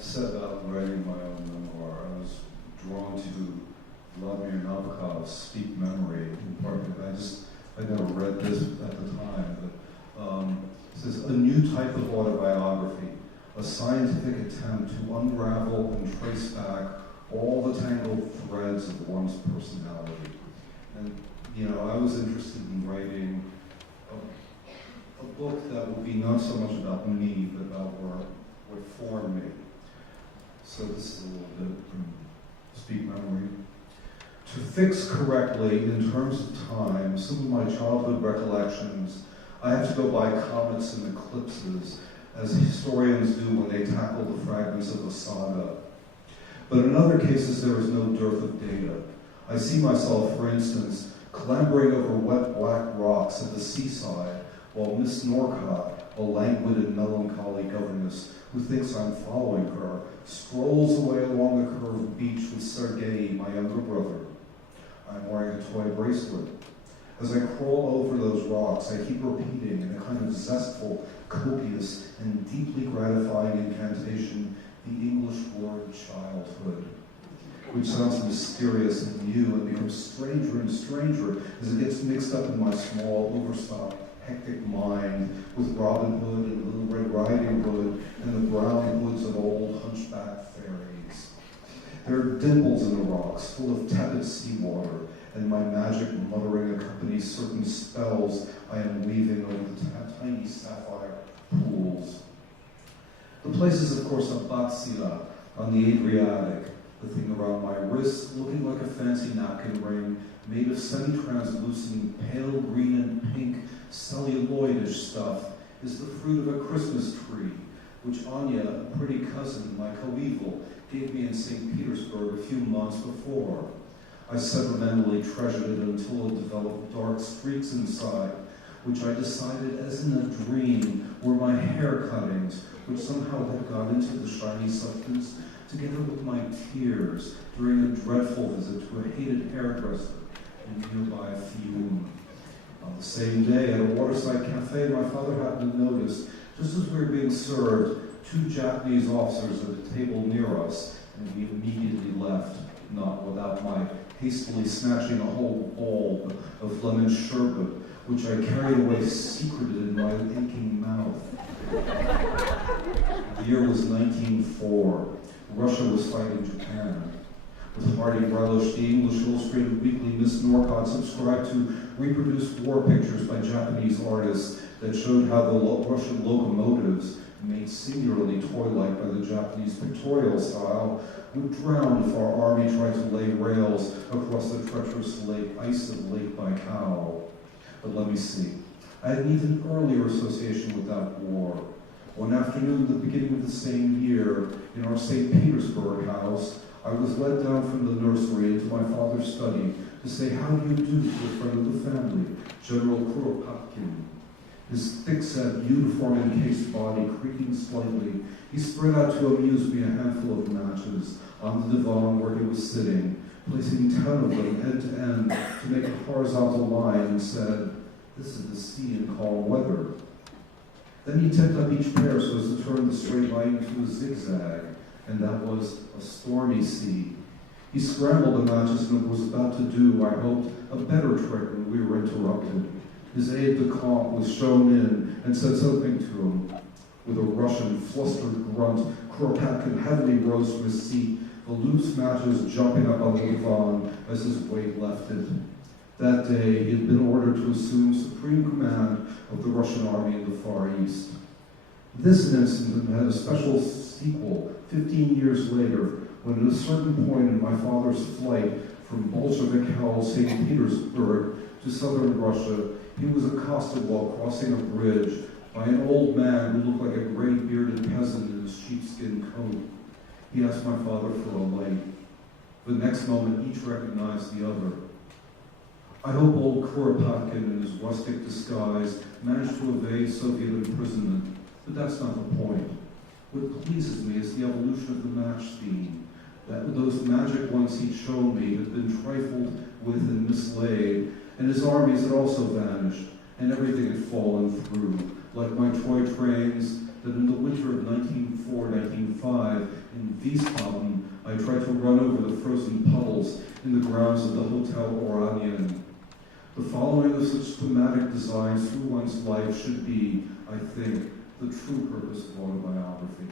set about writing my own memoir. I was drawn to Vladimir Nabokov's Speak Memory, in part because I never read this at the time, but it says, a new type of autobiography, a scientific attempt to unravel and trace back all the tangled threads of one's personality. And, I was interested in writing a book that would be not so much about me, but about what formed me. So this is a little bit from Speak Memory. To fix correctly, in terms of time, some of my childhood recollections, I have to go by comets and eclipses, as historians do when they tackle the fragments of a saga. But in other cases, there is no dearth of data. I see myself, for instance, clambering over wet black rocks at the seaside, while Miss Norcott, a languid and melancholy governess who thinks I'm following her, strolls away along the curved beach with Sergei, my younger brother. I'm wearing a toy bracelet. As I crawl over those rocks, I keep repeating in a kind of zestful, copious, and deeply gratifying incantation the English word childhood, which sounds mysterious and new and becomes stranger and stranger as it gets mixed up in my small, overstocked, hectic mind with Robin Hood and Little Red Riding Hood and the brown hoods of old hunchback fairies. There are dimples in the rocks, full of tepid seawater, and my magic muttering accompanies certain spells I am weaving over the tiny sapphire pools. The place is, of course, Abbazia on the Adriatic, the thing around my wrist looking like a fancy napkin ring made of semi-translucent pale green and pink celluloidish stuff is the fruit of a Christmas tree, which Anya, a pretty cousin, my coeval, gave me in St. Petersburg a few months before. I sentimentally treasured it until it developed dark streaks inside, which I decided, as in a dream, were my hair cuttings, which somehow had got into the shiny substance, together with my tears during a dreadful visit to a hated hairdresser in nearby Fiume. On the same day, at a waterside cafe, my father happened to notice, just as we were being served, two Japanese officers at a table near us, and we immediately left, not without my hastily snatching a whole bowl of lemon sherbet, which I carried away secreted in my aching mouth. The year was 1904. Russia was fighting Japan. With hearty relish, the English Illustrated Weekly Miss Norcott subscribed to reproduce war pictures by Japanese artists that showed how the Russian locomotives, made singularly toy-like by the Japanese pictorial style, would drown if our army tried to lay rails across the treacherous ice of Lake Baikal. But let me see. I had an even earlier association with that war. One afternoon at the beginning of the same year, in our St. Petersburg house, I was led down from the nursery into my father's study to say how do you do to a friend of the family, General Kuropatkin. His thick-set, uniform-encased body creaking slightly, he spread out to amuse me a handful of matches on the divan where he was sitting, placing 10 of them end to end to make a horizontal line, and said, "This is the sea in calm weather." Then he tipped up each pair so as to turn the straight line into a zigzag, and that was a stormy sea. He scrambled the matches and was about to do, I hoped, a better trick when we were interrupted. His aide-de-camp was shown in and said something to him. With a Russian, flustered grunt, Kuropatkin heavily rose from his seat, the loose matches jumping up on the divan as his weight left it. That day, he had been ordered to assume supreme command of the Russian army in the Far East. This incident had a special sequel 15 years later, when at a certain point in my father's flight from Bolshevik-held St. Petersburg to southern Russia, he was accosted while crossing a bridge by an old man who looked like a gray-bearded peasant in a sheepskin coat. He asked my father for a light. The next moment, each recognized the other. I hope old Kuropatkin in his rustic disguise managed to evade Soviet imprisonment, but that's not the point. What pleases me is the evolution of the match theme, that those magic ones he'd shown me had been trifled with and mislaid, and his armies had also vanished, and everything had fallen through, like my toy trains, that in the winter of 1904-1905 in Wiesbaden, I tried to run over the frozen puddles in the grounds of the Hotel Oranien. The following of such thematic designs through one's life should be, I think, the true purpose of autobiography.